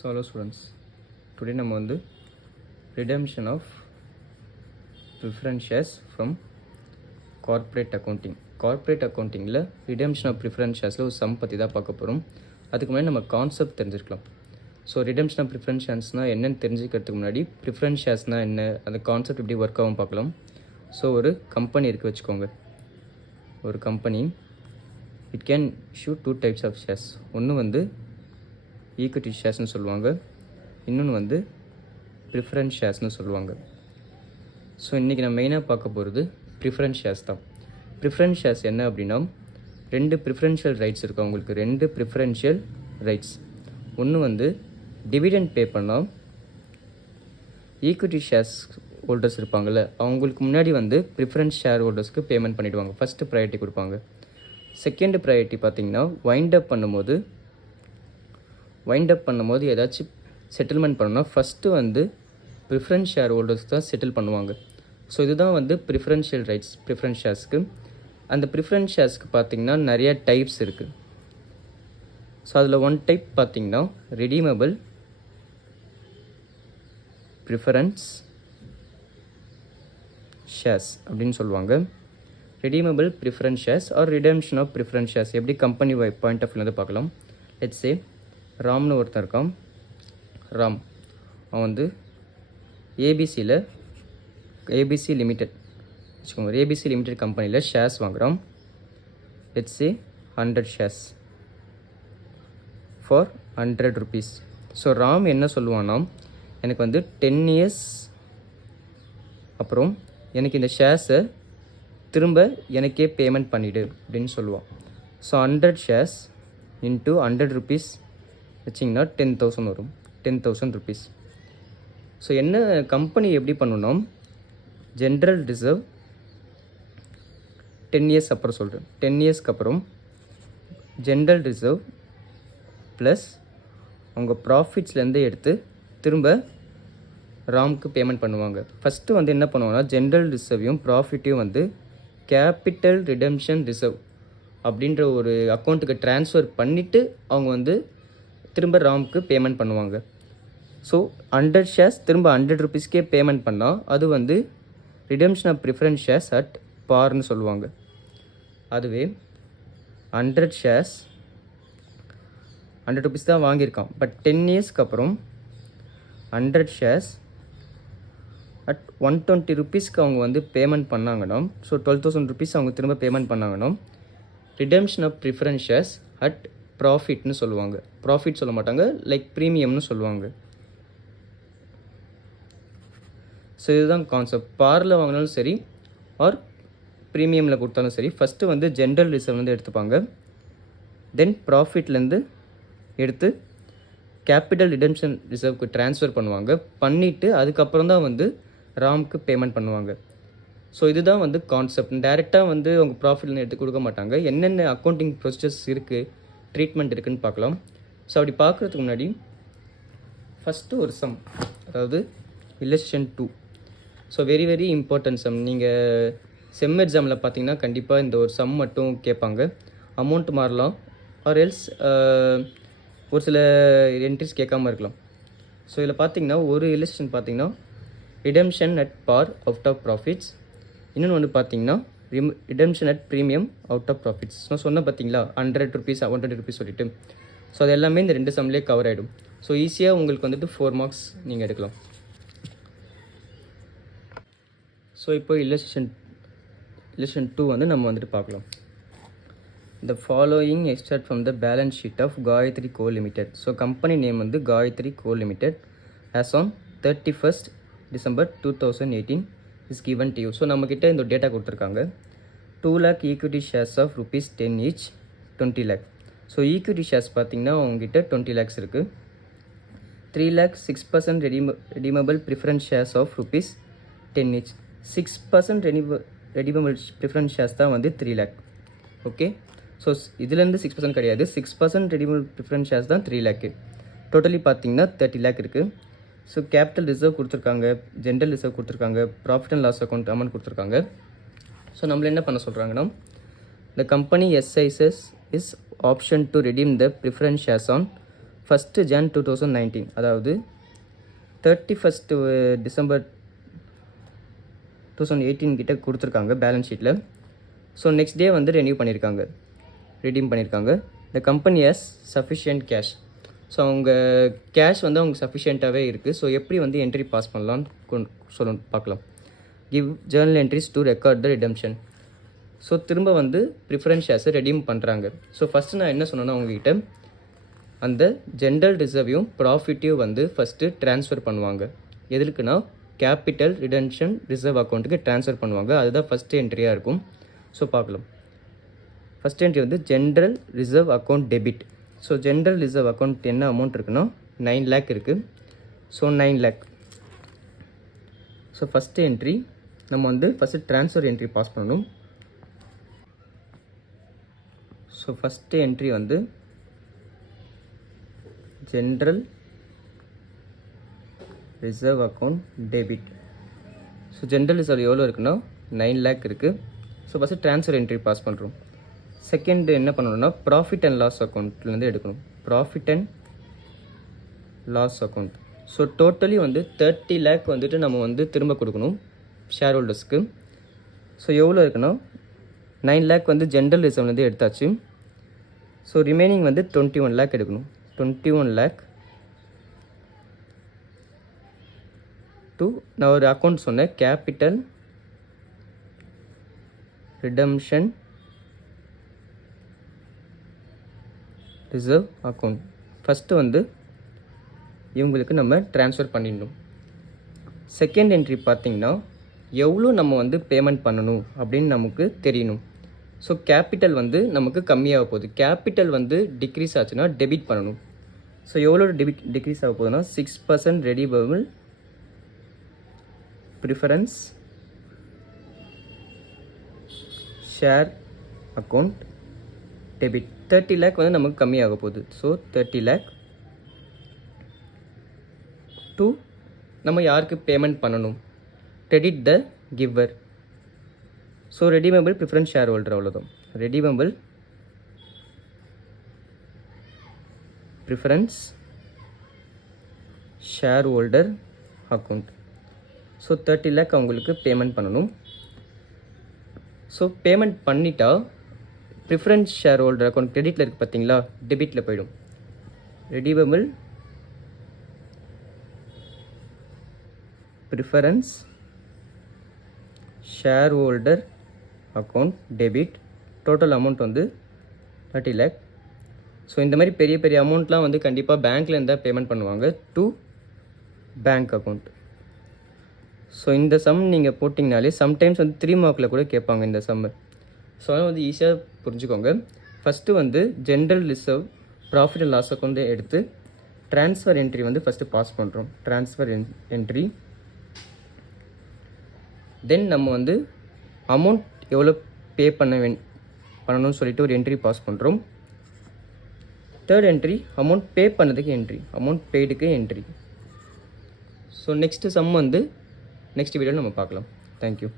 So hello students, today நம்ம வந்து redemption of preference shares from corporate accountingல redemption of preference sharesல ஒரு sum பற்றி தான் பார்க்க போகிறோம். அதுக்கு முன்னாடி நம்ம கான்செப்ட் தெரிஞ்சிருக்கலாம். ஸோ redemption of preference sharesனால் என்னென்னு தெரிஞ்சுக்கிறதுக்கு முன்னாடி preference sharesனால் என்ன, அந்த கான்செப்ட் எப்படி ஒர்க் ஆகும் பார்க்கலாம். ஸோ ஒரு கம்பெனி இருக்குது வச்சுக்கோங்க. ஒரு company it can issue 2 types of shares. ஒன்று வந்து ஈக்விட்டி ஷேர்ஸ்னு சொல்லுவாங்க, இன்னொன்று வந்து ப்ரிஃபரன்ஸ் ஷேர்ஸ்னு சொல்லுவாங்க. ஸோ இன்றைக்கி நான் மெயினாக பார்க்க போகிறது ப்ரிஃபரன்ஸ் ஷேர்ஸ் தான். ப்ரிஃபரன்ஸ் ஷேர்ஸ் என்ன அப்படின்னா, 2 ப்ரிஃபரன்ஷியல் ரைட்ஸ் இருக்கும் அவங்களுக்கு. 2 ப்ரிஃபரன்ஷியல் ரைட்ஸ். ஒன்று வந்து டிவிடெண்ட் பே பண்ணால் ஈக்விட்டி ஷேர்ஸ் ஹோல்டர்ஸ் இருப்பாங்கள்ல, அவங்களுக்கு முன்னாடி வந்து ப்ரிஃபரன்ஸ் ஷேர் ஹோல்டர்ஸ்க்கு பேமெண்ட் பண்ணிவிடுவாங்க, ஃபஸ்ட்டு ப்ரையாரிட்டி கொடுப்பாங்க. செகண்ட் ப்ரையாரிட்டி பார்த்திங்கன்னா வைண்ட் அப் பண்ணும்போது ஏதாச்சும் செட்டில்மெண்ட் பண்ணணும்னா ஃபஸ்ட்டு வந்து ப்ரிஃபரன்ஸ் ஷேர் ஹோல்டர்ஸ் தான் செட்டில் பண்ணுவாங்க. ஸோ இதுதான் வந்து ப்ரிஃபரன்ஷியல் ரைட்ஸ் ப்ரிஃபரன்ஸ் ஷேர்ஸ்க்கு. அந்த ப்ரிஃபரன்ஸ் ஷேர்ஸ்க்கு பார்த்திங்கன்னா நிறைய டைப்ஸ் இருக்குது. ஸோ அதில் ஒன் டைப் பார்த்திங்கன்னா ரெடீமபிள் ப்ரிஃபரன்ஸ் ஷேர்ஸ் அப்படின்னு சொல்லுவாங்க. Redeemable preference shares or redemption of preference shares எப்படி கம்பெனி பாயிண்ட் ஆஃப் வியூலேருந்து பார்க்கலாம். லெட்ஸ் சே ராம்னு ஒருத்தர் இருக்கான். ராம் அவன் வந்து ஏபிசி லிமிடெட் வச்சுக்கோங்க, ஏபிசி லிமிடெட் கம்பெனியில் ஷேர்ஸ் வாங்குகிறான். Let's say 100 shares for 100 rupees. So Ram என்ன சொல்லுவான்னா, எனக்கு வந்து 10 years அப்புறம் எனக்கு இந்த ஷேர்ஸை திரும்ப எனக்கே பேமெண்ட் பண்ணிவிடு அப்படின்னு சொல்லுவான். ஸோ 100 shares இன்ட்டு 100 rupees வச்சிங்கன்னா 10,000 வரும், 10,000 rupees. ஸோ என்ன கம்பெனி எப்படி பண்ணணும், ஜென்ரல் ரிசர்வ் 10 years அப்புறம் சொல்கிறேன், 10 yearsக்கு அப்புறம் ஜென்ரல் ரிசர்வ் ப்ளஸ் அவங்க ப்ராஃபிட்ஸ்லேருந்து எடுத்து திரும்ப ராம்க்கு பேமெண்ட் பண்ணுவாங்க. ஃபஸ்ட்டு வந்து என்ன பண்ணுவாங்கன்னா, ஜென்ரல் ரிசர்வையும் ப்ராஃபிட்டையும் வந்து கேபிட்டல் ரிடெம்ஷன் ரிசர்வ் அப்படின்ற ஒரு அக்கௌண்ட்டுக்கு ட்ரான்ஸ்ஃபர் பண்ணிவிட்டு அவங்க வந்து திரும்ப ராம்க்கு பேமெண்ட் பண்ணுவாங்க. ஸோ 100 shares திரும்ப 100 rupeesக்கே பேமெண்ட் பண்ணால் அது வந்து redemption of preference shares at பார்னு சொல்லுவாங்க. அதுவே 100 shares 100 rupees தான் வாங்கியிருக்கான், பட் 10 yearsக்கு அப்புறம் 100 shares அட் 120 rupeesக்கு அவங்க வந்து பேமெண்ட் பண்ணாங்கன்னா, ஸோ 12,000 rupees அவங்க திரும்ப பேமெண்ட் பண்ணாங்கன்னா redemption of preference shares at ப்ராஃபிட்னு சொல்லுவாங்க. ப்ராஃபிட் சொல்ல மாட்டாங்க, லைக் ப்ரீமியம்னு சொல்லுவாங்க. ஸோ இதுதான் கான்செப்ட். பாரில் வாங்கினாலும் சரி ஆர் ப்ரீமியமில் கொடுத்தாலும் சரி, ஃபஸ்ட்டு வந்து ஜென்ரல் ரிசர்வ்லேருந்து எடுத்துப்பாங்க, தென் ப்ராஃபிட்லேருந்து எடுத்து கேபிட்டல் ரிடெம்ஷன் ரிசர்வ்க்கு ட்ரான்ஸ்ஃபர் பண்ணுவாங்க. பண்ணிவிட்டு அதுக்கப்புறம் தான் வந்து ராம்க்கு பேமெண்ட் பண்ணுவாங்க. ஸோ இதுதான் வந்து கான்செப்ட். டைரெக்டாக வந்து அவங்க ப்ராஃபிட்லேருந்து எடுத்து கொடுக்க மாட்டாங்க. என்னென்ன அக்கௌண்டிங் ப்ரொசீஜர்ஸ் இருக்குது, ட்ரீட்மெண்ட் இருக்குதுன்னு பார்க்கலாம். ஸோ அப்படி பார்க்குறதுக்கு முன்னாடி ஃபஸ்ட்டு ஒரு சம், அதாவது illustration 2. So very very important sum. நீங்கள் செம் எக்ஸாமில் பார்த்தீங்கன்னா கண்டிப்பாக இந்த ஒரு சம் மட்டும் கேட்பாங்க. அமௌண்ட் மாறலாம் ஆர் எல்ஸ் ஒரு சில என்ட்ரிஸ் கேட்காம இருக்கலாம். ஸோ இதில் பார்த்தீங்கன்னா ஒரு இல்லஸ்ட்ரேஷன் பார்த்தீங்கன்னா redemption at par out of profits, இன்னொன்று வந்து பார்த்தீங்கன்னா redemption at premium out of profits. நான் சொன்ன பார்த்தீங்களா 100 rupees 120 rupees சொல்லிட்டு. ஸோ அது எல்லாமே இந்த 2 சம்லேயே கவர் ஆகிடும். ஸோ ஈஸியாக உங்களுக்கு வந்துட்டு 4 marks நீங்கள் எடுக்கலாம். ஸோ இப்போ இல்லஸ்ட்ரேஷன் 2 வந்து நம்ம வந்துட்டு பார்க்கலாம். The following extract from the balance sheet of Gayatri Co Limited. So company name வந்து Gayatri Co Limited as on 31st December 2018 is given to you. So நம்மக்கிட்ட இந்த டேட்டா கொடுத்துருக்காங்க. 2 lakh equity shares of ₹10 each 20 lakh. So equity shares பார்த்தீங்கன்னா உங்ககிட்ட 20 lakhs இருக்குது. 3 lakh 6% redeemable preference shares of ₹10 each. 6% redeemable preference shares தான் வந்து 3 lakh. Okay, so இதுலேருந்து 6% கிடையாது, 6% redeemable preference shares தான் 3 lakh. டோட்டலி பார்த்தீங்கன்னா 30 lakh இருக்குது. ஸோ கேபிட்டல் ரிசர்வ் கொடுத்துருக்காங்க, ஜென்ரல் ரிசர்வ் கொடுத்துருக்காங்க, profit and loss account amount கொடுத்துருக்காங்க. ஸோ நம்மள என்ன பண்ண சொல்கிறாங்கன்னா, த கம்பெனி எஸ்ஐசஸ் is option to redeem the preference shares on 1 Jan 2019, அதாவது 31 December 2018 கிட்ட கொடுத்துருக்காங்க பேலன்ஸ் ஷீட்டில். ஸோ நெக்ஸ்ட் டே வந்து ரெடீம் பண்ணியிருக்காங்க. The company has sufficient cash. So அவங்க கேஷ் வந்து அவங்க சஃபிஷியண்ட்டாகவே இருக்குது. ஸோ எப்படி வந்து என்ட்ரி பாஸ் பண்ணலான்னு பார்க்கலாம். Give Journal entries to record the redemption. So திரும்ப வந்து ப்ரிஃபரன்ஸ் ஷேர்ஸை ரெடீம் பண்ணுறாங்க. ஸோ ஃபஸ்ட்டு நான் என்ன சொன்னேன்னா உங்ககிட்ட அந்த ஜென்ரல் ரிசர்வையும் ப்ராஃபிட்டையும் வந்து ஃபஸ்ட்டு ட்ரான்ஸ்ஃபர் பண்ணுவாங்க. எதுக்குன்னா கேபிட்டல் ரிடம்ஷன் ரிசர்வ் அக்கௌண்ட்டுக்கு ட்ரான்ஸ்ஃபர் பண்ணுவாங்க. அதுதான் ஃபஸ்ட்டு என்ட்ரியாக இருக்கும். ஸோ பார்க்கலாம். ஃபஸ்ட் என்ட்ரி வந்து general reserve account debit. So general reserve account என்ன அமௌண்ட் இருக்குன்னா 9 lakh இருக்குது. So 9 lakh. So first entry நம்ம வந்து ஃபஸ்ட்டு ட்ரான்ஸ்ஃபர் என்ட்ரி பாஸ் பண்ணணும். ஸோ ஃபஸ்ட்டு என்ட்ரி வந்து general reserve account debit. So general reserve எவ்வளோ இருக்குன்னா 9 lakh இருக்குது. So first transfer entry pass பண்ணுறோம். செகண்ட் என்ன பண்ணணும்னா ப்ராஃபிட் அண்ட் லாஸ் அக்கௌண்ட்லேருந்து எடுக்கணும். Profit and loss account. So totally வந்து 30 lakh வந்துட்டு நம்ம வந்து திரும்ப கொடுக்கணும் ஷேர் ஹோல்டர்ஸ்க்கு. ஸோ எவ்வளோ இருக்குன்னா 9 lakh வந்து ஜென்ரல் ரிசர்வ்லேருந்து எடுத்தாச்சு. ஸோ ரிமைனிங் வந்து 21 lakh எடுக்கணும். 21 lakh டு நான் ஒரு அக்கௌண்ட் சொன்னேன், capital redemption reserve account. First வந்து இவங்களுக்கு நம்ம ட்ரான்ஸ்ஃபர் பண்ணிடணும். செகண்ட் என்ட்ரி பார்த்திங்கன்னா எவ்வளோ நம்ம வந்து பேமெண்ட் பண்ணணும் அப்படின்னு நமக்கு தெரியணும். ஸோ கேபிட்டல் வந்து நமக்கு கம்மியாக போகுது. கேபிட்டல் வந்து டிக்ரீஸ் ஆச்சுன்னா டெபிட் பண்ணணும். ஸோ எவ்வளோ டிக்ரீஸ் ஆக போகுதுன்னா 6% redeemable preference share account debit. 30 lakh வந்து நமக்கு கம்மியாக போகுது. ஸோ 30 lakh டு நம்ம யாருக்கு பேமெண்ட் பண்ணணும், credit the giver. So redeemable preference shareholder, அவ்வளோதான். Redeemable preference shareholder account. So 30 lakh அவங்களுக்கு பேமெண்ட் பண்ணணும். ஸோ பேமெண்ட் பண்ணிட்டா ப்ரிஃபரன்ஸ் ஷேர் ஹோல்டர் அக்கௌண்ட் கிரெடிட்டில் இருக்குது பார்த்தீங்களா, டெபிட்டில் போயிடும். Redeemable preference shareholder account debit. Total amount வந்து 30 lakh. ஸோ இந்த மாதிரி பெரிய பெரிய அமௌண்ட்லாம் வந்து கண்டிப்பாக பேங்க்கில் இருந்தால் பேமெண்ட் பண்ணுவாங்க டு பேங்க் அக்கௌண்ட். ஸோ இந்த சம் நீங்கள் போட்டிங்கனாலே சம்டைம்ஸ் வந்து 3 மார்க்கில் கூட கேட்பாங்க இந்த சம்மை. ஸோ அதனால் வந்து ஈஸியாக புரிஞ்சுக்கோங்க. ஃபஸ்ட்டு வந்து general reserve profit and loss அக்கௌண்ட்டை எடுத்து ட்ரான்ஸ்ஃபர் என்ட்ரி வந்து ஃபஸ்ட்டு பாஸ் பண்ணுறோம். Transfer entry. தென் நம்ம வந்து அமௌண்ட் எவ்வளோ பே பண்ணணும்னு சொல்லிட்டு ஒரு என்ட்ரி பாஸ் பண்ணுறோம். தேர்ட் என்ட்ரி அமௌண்ட் பே பண்ணதுக்கு என்ட்ரி, அமௌண்ட் பெய்டுக்கு என்ட்ரி. ஸோ நெக்ஸ்ட்டு சம் வந்து நெக்ஸ்ட் வீடியோவில் நம்ம பார்க்கலாம். தேங்க்யூ.